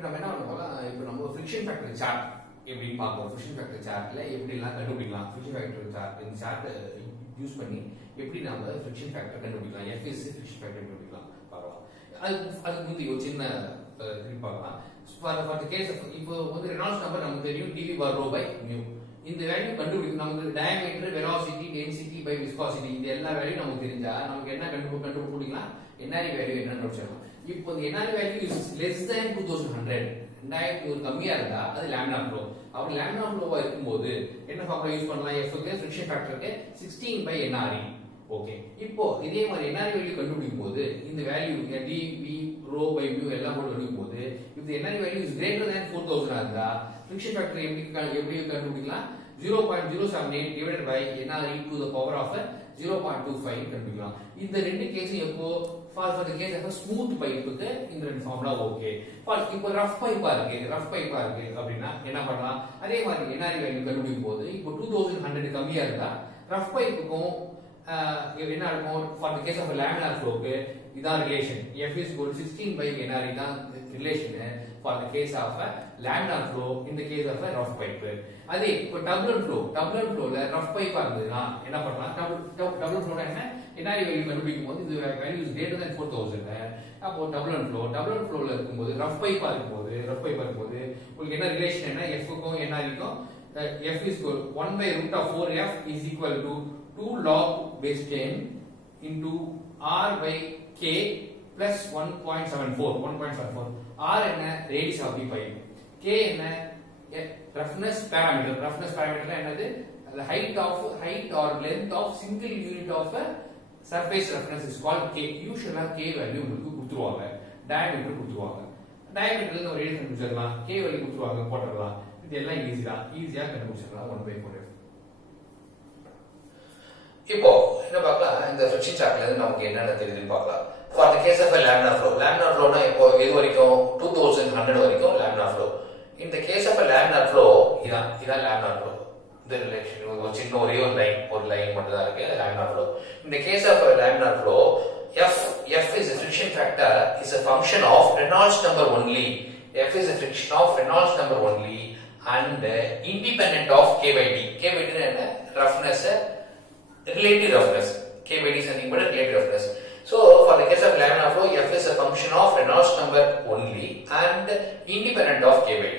இப்போ நம்ம என்ன பண்ணுவோம், இப்போ நம்ம ஃபிரிக்ஷன் ஃபேக்டர் சார்ட் எப்படின்னு பார்ப்போம். ஃபிரிக்ஷன் ஃபேக்டர் சார்ட்ல எப்படிலாம் கண்டுபிடிக்கலாம், ஃபிரிக்ஷன் ஃபேக்டர் சார்ட் இந்த சார்ட்டை யூஸ் பண்ணி எப்படி நம்ம ஃபிரிக்ஷன் ஃபேக்டர் கண்டுபிடிக்கலாம், எஃப்எஸ் ஃபிரிக்ஷன் ஃபேக்டர் கண்டுபிடிக்கலாம் பார்க்கலாம். அதுக்கு வந்து ஒரு சின்ன பார்க்கலாம். ஃபார் தி கேஸ் இப்போ வந்து ரெனால்ட்ஸ் நம்பர் நமக்கு தெரியும் dv bar rho by mu. இந்த வேல்யூ கண்டுபிடிக்கும். நமக்கு diameter, velocity, density by viscosity இந்த எல்லா வேல்யூ நமக்கு தெரிஞ்சா நமக்கு என்ன கண்டுபிடிக்கலாம், என்ஆர்இ வேல்யூ என்னன்னு வச்சுக்கலாம். இப்போ இந்த NRE value is less than 2100, 2100 கம்மியா இருந்தா அது லேமினார் ஃப்ளோ. அப்படி லேமினார் ஃப்ளோவா இருக்கும்போது என்ன ஃபார்முலா யூஸ் பண்ணலாம், F க்கு ஃபிரிக்ஷன் ஃபேக்டருக்கு 16 by NRE. ஓகே, இப்போ இதே மாதிரி NRE வேல்யூ கண்டுபிடிக்கும் போது இந்த value dv rho by mu எல்லாம் போட்டு கண்டுபிடிக்கும் போது if the NRE value is greater than 4000 இருந்தா ஃபிரிக்ஷன் ஃபேக்டர் எப்படி கண்டுபிடிக்கலாம், 0.078 divided by NRE to the power of 0.25 கண்டுபிடிக்கலாம். இந்த ரெண்டு கேஸும் எப்போ for the case of smooth பைப்புக்கு இந்த ரெண்டு ஃபார்முலா ஓகே. இப்போ ரஃப் பைப்பா இருக்கு அப்படின்னா என்ன பண்ணலாம், அதே மாதிரி NRE வேல்யூ கண்டுபிடிக்கும் போது இப்போ 2100 கம்மியா இருந்தா ரஃப் பைப்புக்கும் என்ன இருக்கும், for the case of a laminar flow க்கு இதான் relation, F is equal to 16 by NRE தான் relation for the case of a laminar flow in the case of a rough pipe. அதே இப்போ turbulent flowல rough pipe இருந்ததுன்னா என்ன பண்ணலாம், turbulent flow என்ன NRE value கண்டுபிடிக்கும் போது இந்த வேல்யூ is greater than 4000. அப்போ turbulent flowல இருக்கும்போது rough pipe இருக்கும்போது உங்களுக்கு என்ன ரிலேஷன் என்ன, F க்கும் NRE க்கும் F is equal 1 by root of 4F is equal to 2 log base 10 into R by K plus 1.74. R என்ன radius of the pipe, K என்ன roughness parameter என்னது, the height or length of single unit of a surface roughness is called K. usually K value உங்களுக்கு கொடுத்துருவாங்க, diameter கொடுத்துருவாங்க, diameterல ஒரு radius கண்டுபிடிச்சிடலாம், K value கொடுத்துருவாங்க போட்டுடலாம். இது எல்லாம் ஈஸியா கண்டுபிடிச்சிடலாம் 1/4F. இப்போ என்ன பார்க்கலாம், இந்த ஃபிரிக்ஷன் சார்ட்ல இருந்து நமக்கு என்னென்ன தெரியுதுன்னு பார்க்கலாம். For the case of a laminar flowனா இப்போ இது வரைக்கும் 2100 வரைக்கும் laminar flow. In the case of a laminar flow இதான் laminar flow. இந்த ரிலேஷன் ஒரு சின்ன ஒரே ஒரு லைன் மட்டும் தான் இருக்கு laminar flow. In the case of a laminar flow, F is a friction factor is a function of Reynolds number only. F is a friction of Reynolds number only and independent of K by D. K by D என்ன roughness, relative roughness. K by D is nothing but relative roughness. So for the case of laminar flow, F is a function of Reynolds number only and independent of K by D.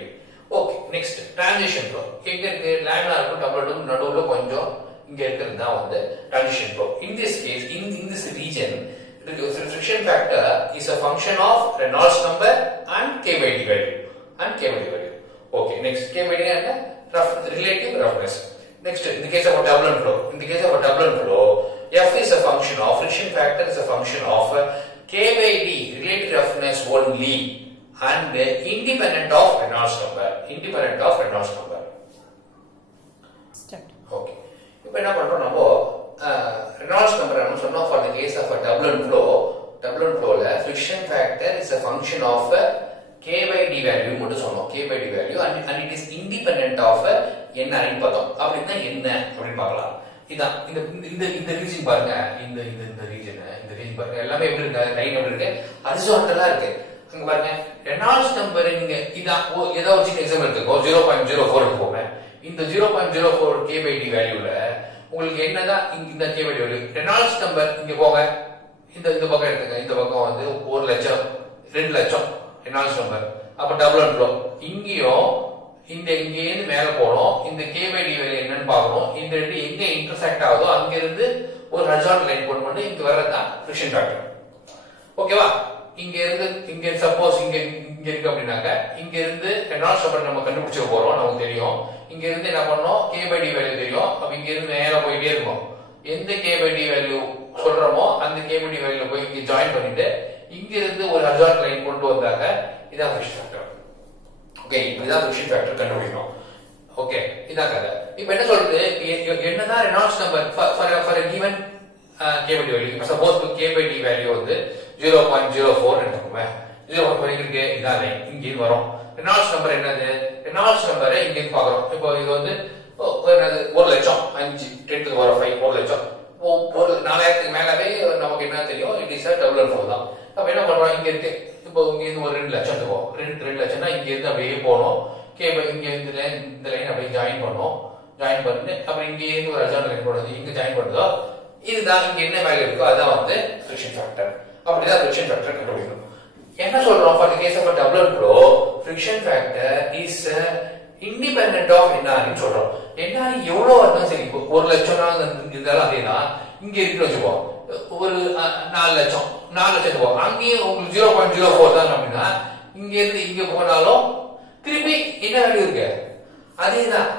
Okay, next transition flow. இங்க இருக்கு laminar க்கு double நடுவுல கொஞ்சம் இங்க இருக்கிறது தான் வந்து transition flow. In this case, in this region, the friction factor is a function of Reynolds number and K by D value. Okay, next K by D என்ன relative roughness. Next, in the case of a turbulent flow, F is a function of friction factor is a function of K by D relative roughness only and independent of Reynolds number. Start. Okay. இப்போ என்ன பண்றோம், நம்ம Reynolds number நம்ம சொன்னோம். For the case of a turbulent flowல friction factor is a function of K by D value மட்டும் சொன்னோம். K by D value and it is independent of NRE பார்த்தோம். அப்படின்னா என்ன அப்படின்னு பார்க்கலாம். இதான் இந்த ரீஜன் பாருங்க, இந்த ரீஜன் பாருங்க, எல்லாமே எப்படி இருக்கு, லைன் எப்படி இருக்கு, ஹரிசாண்டலா இருக்கு. அங்க பாருங்க ரெனால்ட்ஸ் நம்பர் நீங்க இதான் ஏதோ ஒரு சின்ன எக்ஸாம்பிள் எடுத்துக்கோ, 0.04 போங்க. இந்த 0.04 K by D வேல்யூல உங்களுக்கு என்னதான் இந்த K by D value, Reynolds number இங்க போங்க, இந்த பக்கம் எடுத்துங்க, இந்த பக்கம் வந்து 1 லட்சம் 2 லட்சம் ரெனால்ட்ஸ் நம்பர். அப்ப டபுள் ஃப்ளோ இங்கேயும் இருந்து மேல போறோம், இந்த K by D வேல்யூ என்னன்னு பார்க்கணும். இந்த ரெண்டு எங்க இன்டர்செக்ட் ஆகுதோ அங்க இருந்து ஒரு ஹரிசாண்டல் லைன் போட் பண்ணி இங்க வர்றதுதான் ஃபிரிக்ஷன் ஃபேக்டர். ஓகேவா, இங்க சப்போஸ் இங்க இருக்கு அப்படின்னாக்க இங்க இருந்து ரெனால்ட்ஸ் நம்பர் நம்ம கண்டுபிடிச்சு போறோம், நமக்கு தெரியும். இங்க இருந்து என்ன பண்ணோம், K by D வேல்யூ தெரியும். அப்ப இங்க இருந்து மேல போயிட்டே இருக்கும். எந்த K by D வேல்யூ சொல்றோமோ அந்த K by D வேல்யூ போய் இங்க ஜாயின் பண்ணிட்டு இங்க இருந்து ஒரு ஹரிசாண்டல் லைன் கொண்டு வந்தாங்க, இதான் ஃபிரிக்ஷன் ஃபேக்டர். ஓகே, இதுதான் ஃபிரிக்ஷன் ஃபேக்டர் கண்டுபிடிக்கணும். ஓகே, இதான் கதை. இப்போ என்ன சொல்றது, என்னதான் Reynolds number for a given K by D value, suppose K by D value வந்து 0.04 எடுத்துக்கோங்க. 0.4 இருக்கு, இதான் லைன் இங்க வரும். ரெனால்ட்ஸ் நம்பர் என்னது, ரெனால்ட்ஸ் நம்பரை இங்க பாக்குறோம். இப்போ இது வந்து 1 லட்சம் 5 10 to the power 5 1 லட்சம், ஒரு 4000க்கு மேலவே நமக்கு என்ன தெரியும், it is a turbulent flow தான். அப்ப என்ன பண்றோம், இங்க இருக்கு இப்போ இங்க இருந்து ஒரு 2 லட்சம் எடுத்துக்கோ, 2 லட்சம் கண்டுபிடிச்சதுன்னா இங்க இருந்து அப்படியே போகணும். இங்க இந்த லைன் அப்படியே ஜாயின் பண்ணும். ஜாயின் பண்ணி அப்புறம் இங்க இருந்து ஒரு ஹரிசாண்டல் லைன் போடுறது இங்க ஜாயின் பண்ணுதோ இதுதான் இங்க என்ன வேல்யூ இருக்கோ அதான் வந்து ஃபிரிக்ஷன் ஃபேக்டர். அப்படிதான் ஃபிரிக்ஷன் ஃபேக்டர் கண்டுபிடிக்கணும். என்ன சொல்றோம்? For the case of double flow friction factor is independent of என்ஆர்னு சொல்றோம். என்ஆர் எவ்வளவு வரணும் சரி, 1 லட்சம் இருந்தாலும் அதேதான். இங்க இருக்கு வச்சுப்போம் ஒரு 4 லட்சம் போகும். அங்கேயும் உங்களுக்கு 0.04 தான் அப்படின்னா இங்க இருந்து இங்க போனாலும் திருப்பி என்ன வேல்யூ இருக்கு அதேதான்.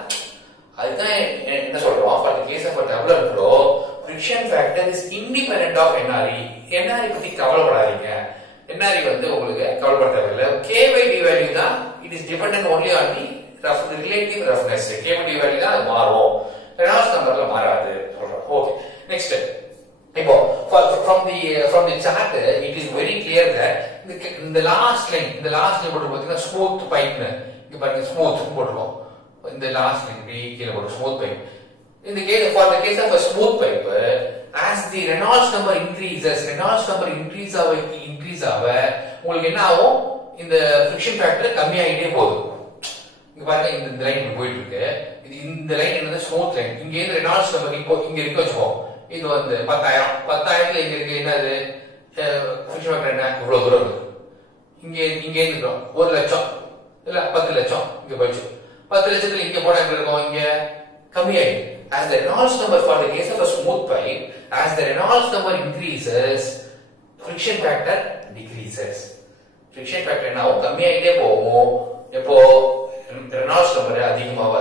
அதுதான் என்ன சொல்றோம்? For the case of double flow friction factor is independent of NRE. NRE பத்தி கவலைப்படாதீங்க. என்ஆர்இ வந்து உங்களுக்கு கவலைப்பட தேவையில்லை. கே பை டி வேல்யூ தான் it is dependent only on the relative roughness. K by d value தான் அது மாறும், ரெனால்ட்ஸ் நம்பர்ல மாறாது சொல்றோம். ஓகே, நெக்ஸ்ட் இப்போ from the chart it is very clear that இந்த லாஸ்ட் லைன் போட்டு பாத்தீங்கன்னா ஸ்மூத் பைப்னு இங்க பாருங்க ஸ்மூத் போட்டுருவோம். இந்த லாஸ்ட் லைன் கீழ போட்டு smooth pipe. In the case of a smooth pipe, as the Reynolds number increases increase ஆக உங்களுக்கு என்ன ஆகும்? இந்த friction factor கம்மியாயிட்டே போகுது. இங்க பாருங்க இந்த லைன் போயிட்டு இருக்கு. இந்த லைன் என்னது? Smooth line. இங்க இருந்து ரெனால்ட்ஸ் நம்பர் இப்போ இங்க இருக்கு வச்சுக்கோம். இது வந்து 10,000 இங்க இருக்கு. என்னது friction factor? என்ன இவ்வளவு தூரம் இருக்கு. இங்க இருந்து 1 லட்சம் இல்ல 10 லட்சம் இங்க போயிடுச்சு. 10 லட்சத்துல இங்க போனா எப்படி இருக்கும்? இங்க கம்மியாயிடும். As the Reynolds number for the case of a smooth pipe, as the Reynolds number increases, friction factor decreases. Friction factor என்ன ஆகும்? கம்மியாயிட்டே போகும். எப்போ Reynolds number அதிகமாக.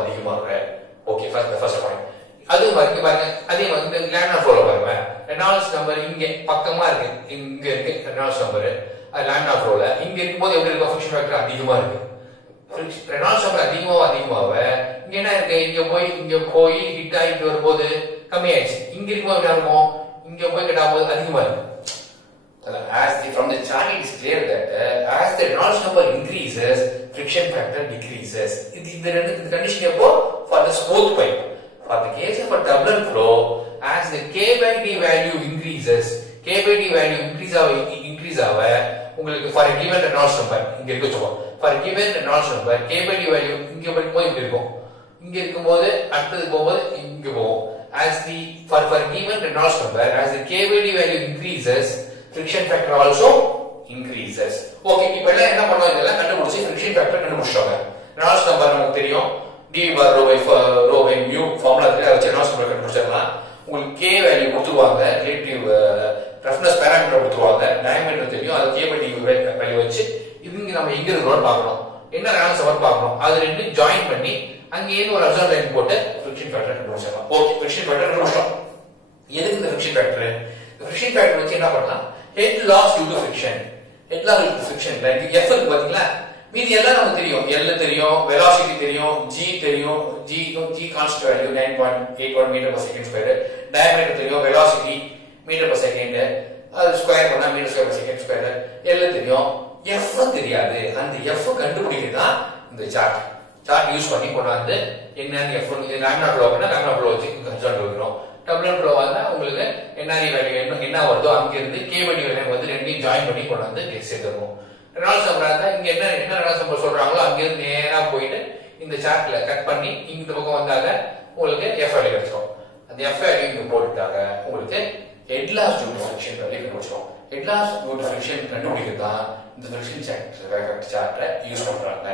Okay, first point. அது பாருங்க அதே மாதிரி லேமினார் ஃப்ளோல பாருங்க. Reynolds number இங்க பக்கமா இருக்கு. இங்க இருக்கு Reynolds number. லேமினார் ஃப்ளோல இங்க இருக்கும்போது எப்படி இருக்கும்? friction factor அதிகமா இருக்கு. ரெனால்ட்ஸ் நம்பர் அதிகமாக இங்க என்ன இருக்கு? இங்க போய் ஹிட் ஆயிட்டு வரும்போது கம்மியாயிடுச்சு. இங்க இருக்கும்போது என்ன இருக்கும்? இங்க போய் கிட்ட போது அதிகமா இருக்கு. From the chart it is clear that as the Reynolds number increases, friction factor decreases. இந்த condition எப்போ? For the smooth pipe. For the case of a turbulent flow, as the K by D value increases, increase ஆக உங்களுக்கு for a given Reynolds number இங்க இருக்கு வச்சுக்கோ. For a given Reynolds number, K by D value இங்க போய் இப்படி இருக்கும். இங்க இருக்கும்போது அடுத்தது போகும்போது இங்க போகும். For a given Reynolds number, as the K by D value increases, friction factor also increases. Okay, இப்போ எல்லாம் என்ன பண்ணுவோம்? இதெல்லாம் கண்டுபிடிச்சு friction factor கண்டுபிடிச்சோங்க. Reynolds number நமக்கு தெரியும். d bar rho by mu formula இருக்கு. அதை வச்சு Reynolds number கண்டுபிடிச்சிடலாம். உங்களுக்கு K வேல்யூ கொடுத்துருவாங்க, ரிலேட்டிவ் ரஃப்னஸ் பாராமீட்டர் கொடுத்துருவாங்க, டயமீட்டர் தெரியும். அது K by D வேல்யூ வச்சு இங்க நம்ம எங்க இருக்கோம்னு பார்க்கணும். என்ன ரெனால்ட்ஸ் நம்பர் பார்க்கணும். அது ரெண்டு ஜாயின் பண்ணி அங்க ஏன் ஒரு அப்சர்வ் லைன் போட்டு friction factor கண்டுபிடிச்சலாம். ஓகே, friction factor கண்டுபிடிச்சோம். எதுக்கு இந்த friction factor? friction factor வச்சு என்ன பண்ணலாம்? head loss due to friction. head loss due to friction like F இருக்கு பாத்தீங்களா? மீதி எல்லாம் நமக்கு தெரியும். L தெரியும், velocity தெரியும், G தெரியும். G constant value 9.81 metre per second square. Diameter தெரியும், velocity மீட்டர் per second. அது ஸ்கொயர் பண்ணா metre square per second square. L தெரியும், F தெரியாது. அந்த F கண்டுபிடிக்கிறதா இந்த சார்ட் யூஸ் பண்ணி கொண்டாந்து என்னன்னு F லேமினார் ஃப்ளோ பண்ணா லேமினார் ஃப்ளோ வச்சு கன்சல்ட் வைக்கிறோம். டபுள் ஃப்ளோ வந்தா உங்களுக்கு என்ஆர்இ வேல்யூ என்ன வருதோ அங்க இருந்து K by D வேல்யூ வந்து ரெண்டையும் ஜாயின் பண்ணி கொண்டாந்து சேர்த்துறோம். ரெனால்ட்ஸ் நம்பர் இருந்தா இங்க என்ன ரெனால்ட்ஸ் நம்பர் சொல்றாங்களோ அங்க இருந்து நேரா போயிட்டு இந்த சார்ட்ல கட் பண்ணி இந்த பக்கம் வந்தாங்க உங்களுக்கு F வேல்யூ கிடைச்சிரும். அந்த F வேல்யூ இங்க போட்டுட்டாங்க உங்களுக்கு head loss due to friction value கண்டுபிடிச்சிரும். Head loss due to friction கண்டுபிடிக்கிறதா இந்த ஃபிரிக்ஷன் சார்ட் யூஸ் பண்றாங்க.